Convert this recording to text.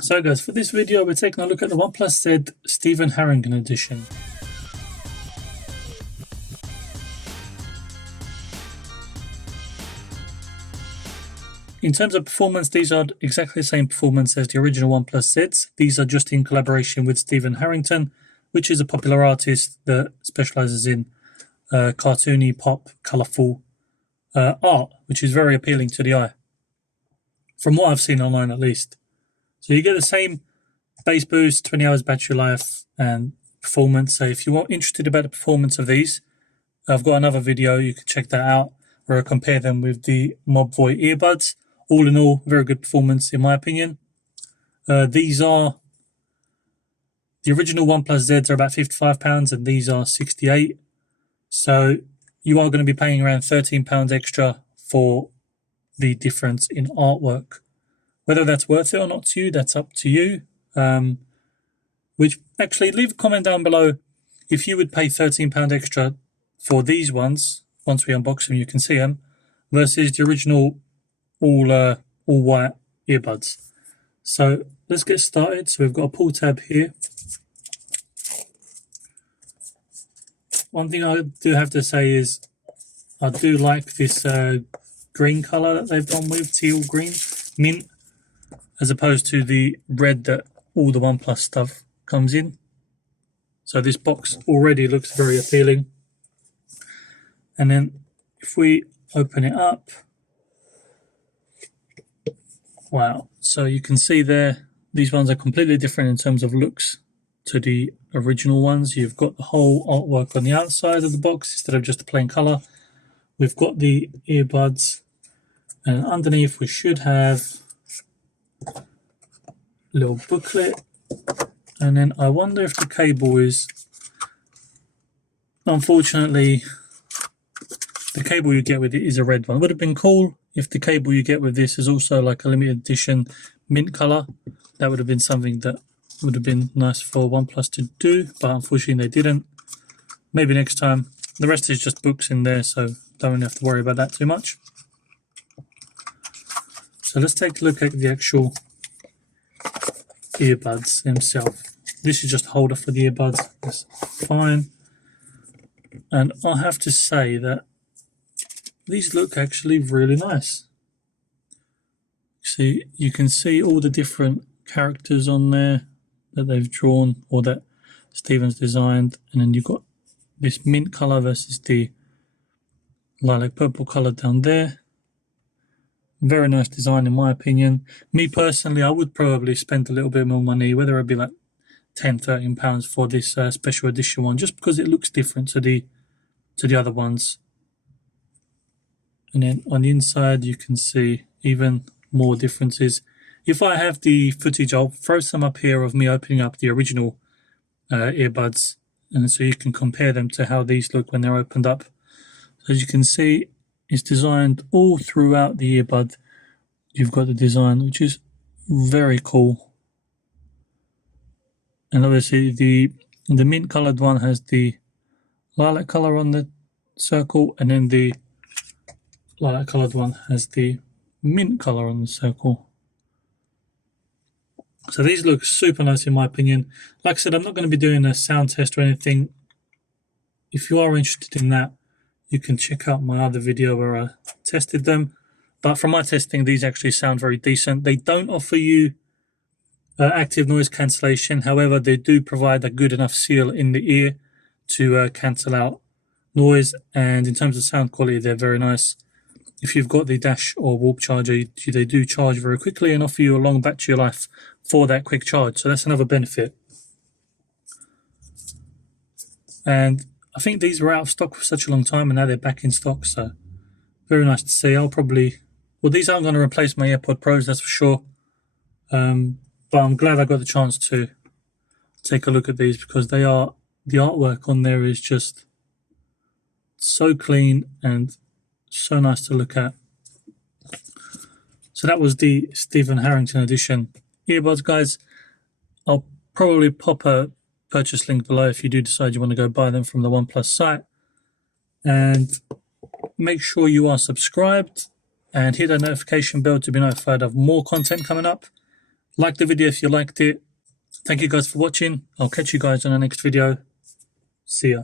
So guys, for this video we're taking a look at the OnePlus Z Stephen Harrington edition. In terms of performance, these are exactly the same performance as the original OnePlus Zs. These are just in collaboration with Stephen Harrington, which is a popular artist that specializes in cartoony, pop, colorful art, which is very appealing to the eye, from what I've seen online at least. So you get the same base boost, 20 hours battery life and performance. So if you are interested about the performance of these, I've got another video, you can check that out, where I compare them with the Mobvoi earbuds. All in all, very good performance in my opinion. These are, the original OnePlus Zs are about £55 and these are 68. So you are going to be paying around £13 extra for the difference in artwork. Whether that's worth it or not to you, that's up to you. Which actually, leave a comment down below if you would pay £13 extra for these ones. Once we unbox them, you can see them, versus the original all white earbuds. So let's get started. So we've got a pull tab here. One thing I do have to say is I do like this green color that they've gone with, teal green, mint, as opposed to the red that all the OnePlus stuff comes in. So this box already looks very appealing. And then if we open it up, wow. So you can see there, these ones are completely different in terms of looks to the original ones. You've got the whole artwork on the outside of the box instead of just a plain color. We've got the earbuds, and underneath we should have a little booklet. And then I wonder if the cable is, unfortunately, the cable you get with it is a red one. It would have been cool if the cable you get with this is also like a limited edition mint color. That would have been something that would have been nice for OnePlus to do, but unfortunately they didn't. Maybe next time. The rest is just books in there, so don't really have to worry about that too much. So let's take a look at the actual earbuds themselves. This is just a holder for the earbuds. That's fine. And I have to say that these look actually really nice. See, you can see all the different characters on there that they've drawn or that Stephen's designed, and then you've got this mint color versus the lilac purple color down there. Very nice design in my opinion. Me personally, I would probably spend a little bit more money, whether it be like £10–13 for this special edition one, just because it looks different to the other ones. And then on the inside you can see even more differences. If I have the footage, I'll throw some up here of me opening up the original earbuds, and so you can compare them to how these look when they're opened up. As you can see, it's designed all throughout the earbud. You've got the design, which is very cool. And obviously the mint colored one has the lilac color on the circle, and then the lilac colored one has the mint color on the circle. So these look super nice in my opinion. Like I said, I'm not going to be doing a sound test or anything. If you are interested in that, you can check out my other video where I tested them. But from my testing, these actually sound very decent. They don't offer you active noise cancellation. However, they do provide a good enough seal in the ear to cancel out noise. And in terms of sound quality, they're very nice. If you've got the dash or warp charger, they do charge very quickly and offer you a long battery life for that quick charge. So that's another benefit. And I think these were out of stock for such a long time and now they're back in stock. So very nice to see. I'll probably, well, these aren't going to replace my AirPod Pros, that's for sure. But I'm glad I got the chance to take a look at these, because they are, the artwork on there is just so clean and so nice to look at. So that was the Stephen Harrington edition earbuds, guys. I'll probably pop a purchase link below if you do decide you want to go buy them from the OnePlus site. And make sure you are subscribed and hit that notification bell to be notified of more content coming up. Like the video if you liked it. Thank you guys for watching. I'll catch you guys on the next video. See ya.